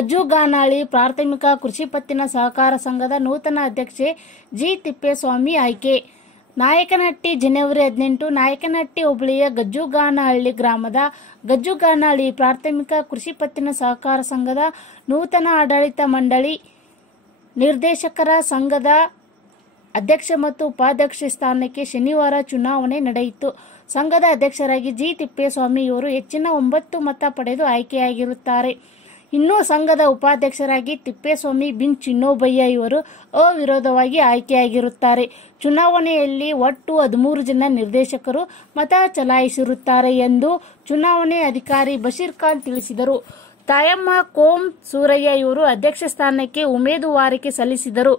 ಗಜ್ಜುಗಾನಹಳ್ಳಿ ಪ್ರಾಥಮಿಕ ಕೃಷಿ ಪತ್ತಿನ ಸಹಕಾರ ಸಂಘದ ನೂತನ ಅಧ್ಯಕ್ಷೆ ಜಿ ತಿಪ್ಪೇಸ್ವಾಮಿ ಆಯ್ಕೆ. ನಾಯಕನಹಟ್ಟಿ ಜನವರಿ 18 ನಾಯಕನಹಟ್ಟಿ ಹೋಬಳಿಯ ಗಜ್ಜುಗಾನಹಳ್ಳಿ ಗ್ರಾಮದ ಗಜ್ಜುಗಾನಹಳ್ಳಿ ಪ್ರಾಥಮಿಕ ಕೃಷಿ ಪತ್ತಿನ ಸಹಕಾರ ಸಂಘದ ನೂತನ ಆಡಳಿತ ಮಂಡಳಿ ನಿರ್ದೇಶಕರ ಸಂಘದ ಅಧ್ಯಕ್ಷ ಮತ್ತು ಉಪಾಧ್ಯಕ್ಷ ಸ್ಥಾನಕ್ಕೆ ಶನಿವಾರ ಚುನಾವಣೆ ನಡೆಯಿತು. ಸಂಘದ ಅಧ್ಯಕ್ಷರಾಗಿ ಜಿ ತಿಪ್ಪೇಸ್ವಾಮಿ ಇವರು ಹೆಚ್ಚಿನ 9 ಮತ ಪಡೆದು ಆಯ್ಕೆಯಾಗಿರುತ್ತಾರೆ. ಇನ್ನು ಸಂಘದ ಉಪಾಧ್ಯಕ್ಷರಾಗಿ ತಿಪ್ಪೇಸ್ವಾಮಿ ಬಿನ್ ಚಿನ್ನೋಬಯ್ಯ ಇವರು ಅವಿರೋಧವಾಗಿ ಆಯ್ಕೆಯಾಗಿರುತ್ತಾರೆ. ಚುನಾವಣೆಯಲ್ಲಿ ಒಟ್ಟು 13 ಜನ ನಿರ್ದೇಶಕರು ಮತ ಚಲಾಯಿಸಿರುತ್ತಾರೆ ಎಂದು ಚುನಾವಣೆ ಅಧಿಕಾರಿ ಬಶೀರ್ ಖಾನ್ ತಿಳಿಸಿದರು. ತಾಯಮ್ಮ ಕೋಂ ಸೂರಯ್ಯ ಇವರು ಅಧ್ಯಕ್ಷ ಸ್ಥಾನಕ್ಕೆ ಉಮೇದುವಾರಿಕೆ ಸಲ್ಲಿಸಿದರು.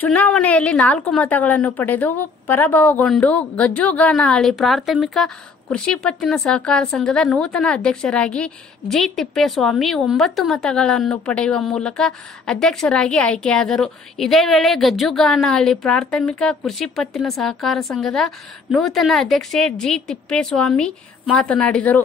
ಚುನಾವಣೆಯಲ್ಲಿ 4 ಮತಗಳನ್ನು ಪಡೆದು ಪರಾಭವಗೊಂಡು ಗಜ್ಜುಗಾನಹಳ್ಳಿ ಪ್ರಾಥಮಿಕ ಕೃಷಿ ಪತ್ತಿನ ಸಹಕಾರ ಸಂಘದ ನೂತನ ಅಧ್ಯಕ್ಷರಾಗಿ ಜಿ ತಿಪ್ಪೇಸ್ವಾಮಿ 9 ಮತಗಳನ್ನು ಪಡೆಯುವ ಮೂಲಕ ಅಧ್ಯಕ್ಷರಾಗಿ ಆಯ್ಕೆಯಾದರು. ಇದೇ ವೇಳೆ ಗಜ್ಜುಗಾನಹಳ್ಳಿ ಪ್ರಾಥಮಿಕ ಕೃಷಿ ಪತ್ತಿನ ಸಹಕಾರ ಸಂಘದ ನೂತನ ಅಧ್ಯಕ್ಷೆ ಜಿ ತಿಪ್ಪೇಸ್ವಾಮಿ ಮಾತನಾಡಿದರು.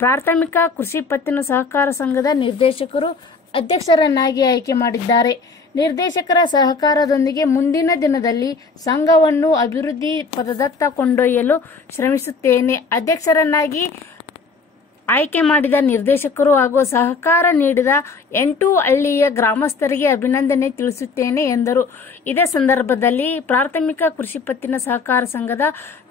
ಪ್ರಾಥಮಿಕ ಕೃಷಿ ಪತ್ತಿನ ಸಹಕಾರ ಸಂಘದ ನಿರ್ದೇಶಕರು ಅಧ್ಯಕ್ಷರನ್ನಾಗಿ ಆಯ್ಕೆ ಮಾಡಿದ್ದಾರೆ. ನಿರ್ದೇಶಕರ ಸಹಕಾರದೊಂದಿಗೆ ಮುಂದಿನ ದಿನದಲ್ಲಿ ಸಂಘವನ್ನು ಅಭಿವೃದ್ಧಿ ಪಥದತ್ತ ಕೊಂಡೊಯ್ಯಲು ಶ್ರಮಿಸುತ್ತೇನೆ. ಅಧ್ಯಕ್ಷರನ್ನಾಗಿ ಆಯ್ಕೆ ಮಾಡಿದ ನಿರ್ದೇಶಕರು ಹಾಗೂ ಸಹಕಾರ ನೀಡಿದ 8 ಹಳ್ಳಿಯ ಗ್ರಾಮಸ್ಥರಿಗೆ ಅಭಿನಂದನೆ ತಿಳಿಸುತ್ತೇನೆ ಎಂದರು. ಇದೇ ಸಂದರ್ಭದಲ್ಲಿ ಪ್ರಾಥಮಿಕ ಕೃಷಿ ಪತ್ತಿನ ಸಹಕಾರ ಸಂಘದ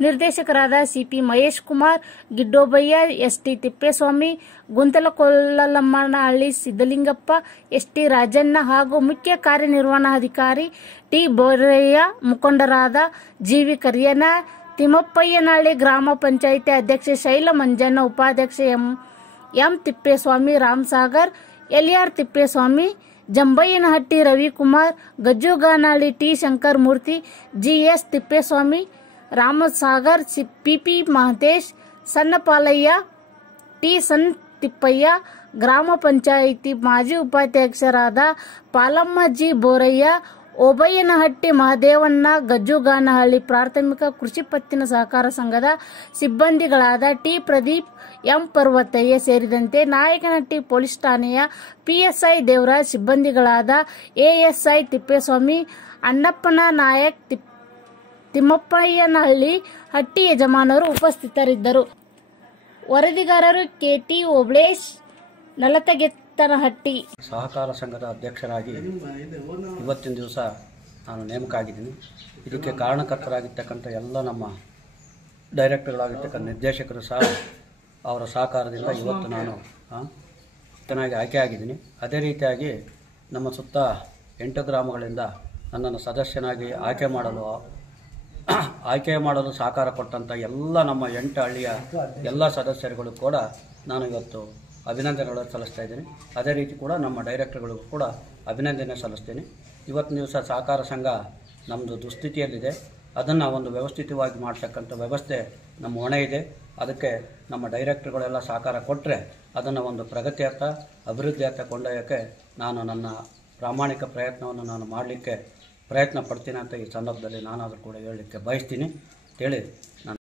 ನಿರ್ದೇಶಕರಾದ C P Mahesh Kumar, Giddobayya, S T Thippeswamy, Guntalakollammanahalli Siddalingappa, S T Rajanna ಹಾಗೂ ಮುಖ್ಯ ಕಾರ್ಯನಿರ್ವಹಣಾಧಿಕಾರಿ ಟಿ ಬೋರಯ್ಯ, ಮುಖಂಡರಾದ ಜಿವಿ ಕರಿಯನ, ತಿಮ್ಮಪ್ಪಯ್ಯನಹಳ್ಳಿ ಗ್ರಾಮ ಪಂಚಾಯಿತಿ ಅಧ್ಯಕ್ಷೆ ಶೈಲ ಮಂಜಣ್ಣ, ಉಪಾಧ್ಯಕ್ಷ M Thippeswamy, Ramasagar, L R Thippeswamy, Jambayyanahatti Ravikumar, Gajjuganahalli T Shankar Murthy, G S Thippeswamy, Ramasagar, P P Mahatesh, Sannapalayya, T ಸನ್ ತಿಪ್ಪಯ್ಯ, ಗ್ರಾಮ ಪಂಚಾಯಿತಿ ಮಾಜಿ ಉಪಾಧ್ಯಕ್ಷರಾದ ಪಾಲಮ್ಮ ಜಿ ಬೋರಯ್ಯ, ಓಬಯ್ಯನಹಟ್ಟಿ ಮಹದೇವಣ್ಣ, ಗಜ್ಜುಗಾನಹಳ್ಳಿ ಪ್ರಾಥಮಿಕ ಕೃಷಿ ಪತ್ತಿನ ಸಹಕಾರ ಸಂಘದ ಸಿಬ್ಬಂದಿಗಳಾದ ಟಿ ಪ್ರದೀಪ್, ಎಂ ಪರ್ವತಯ್ಯ ಸೇರಿದಂತೆ ನಾಯಕನಹಟ್ಟಿ ಪೊಲೀಸ್ ಠಾಣೆಯ ಪಿಎಸ್ಐ ದೇವರಾಜ್, ಸಿಬ್ಬಂದಿಗಳಾದ ಎಎಸ್ಐ ತಿಪ್ಪೇಸ್ವಾಮಿ, ಅಣ್ಣಪ್ಪನ ನಾಯಕ್, ತಿಮ್ಮಪ್ಪಯ್ಯನಹಳ್ಳಿ ಹಟ್ಟಿ ಯಜಮಾನರು ಉಪಸ್ಥಿತರಿದ್ದರು. ವರದಿಗಾರರು ಕೆಟಿ ಓಬಳೇಶ್, ನಲತಗೆತ್ತನಹಟ್ಟಿ. ಸಹಕಾರ ಸಂಘದ ಅಧ್ಯಕ್ಷರಾಗಿ ಇವತ್ತಿನ ದಿವಸ ನಾನು ನೇಮಕ ಆಗಿದ್ದೀನಿ. ಇದಕ್ಕೆ ಕಾರಣಕರ್ತರಾಗಿರ್ತಕ್ಕಂಥ ಎಲ್ಲ ನಮ್ಮ ಡೈರೆಕ್ಟರ್ಗಳಾಗಿರ್ತಕ್ಕಂಥ ನಿರ್ದೇಶಕರು ಸಹ ಅವರ ಸಹಕಾರದಿಂದ ಇವತ್ತು ನಾನು ಚೆನ್ನಾಗಿ ಆಯ್ಕೆ ಆಗಿದ್ದೀನಿ. ಅದೇ ರೀತಿಯಾಗಿ ನಮ್ಮ ಸುತ್ತ 8 ಗ್ರಾಮಗಳಿಂದ ನನ್ನನ್ನು ಸದಸ್ಯನಾಗಿ ಆಯ್ಕೆ ಮಾಡಲು ಸಹಕಾರ ಕೊಟ್ಟಂಥ ಎಲ್ಲ ನಮ್ಮ 8 ಹಳ್ಳಿಯ ಎಲ್ಲ ಸದಸ್ಯರುಗಳು ಕೂಡ ನಾನು ಇವತ್ತು ಅಭಿನಂದನೆಗಳನ್ನು ಸಲ್ಲಿಸ್ತಾ ಇದ್ದೀನಿ. ಅದೇ ರೀತಿ ಕೂಡ ನಮ್ಮ ಡೈರೆಕ್ಟರ್ಗಳಿಗೂ ಕೂಡ ಅಭಿನಂದನೆ ಸಲ್ಲಿಸ್ತೀನಿ. ಇವತ್ತಿನ ದಿವಸ ಸಹಕಾರ ಸಂಘ ನಮ್ಮದು ದುಸ್ಥಿತಿಯಲ್ಲಿದೆ. ಅದನ್ನು ಒಂದು ವ್ಯವಸ್ಥಿತವಾಗಿ ಮಾಡ್ತಕ್ಕಂಥ ವ್ಯವಸ್ಥೆ ನಮ್ಮ ಹೊಣೆ ಇದೆ. ಅದಕ್ಕೆ ನಮ್ಮ ಡೈರೆಕ್ಟರ್ಗಳೆಲ್ಲ ಸಹಕಾರ ಕೊಟ್ಟರೆ ಅದನ್ನು ಒಂದು ಪ್ರಗತಿಯತ್ತ, ಅಭಿವೃದ್ಧಿಯತ್ತ ಕೊಂಡೊಯ್ಯೋಕ್ಕೆ ನಾನು ನನ್ನ ಪ್ರಾಮಾಣಿಕ ಪ್ರಯತ್ನವನ್ನು ನಾನು ಮಾಡಲಿಕ್ಕೆ ಪ್ರಯತ್ನ ಪಡ್ತೀನಿ ಅಂತ ಈ ಸಂದರ್ಭದಲ್ಲಿ ನಾನಾದರೂ ಕೂಡ ಹೇಳಲಿಕ್ಕೆ ಬಯಸ್ತೀನಿ ಹೇಳಿ ನಾನು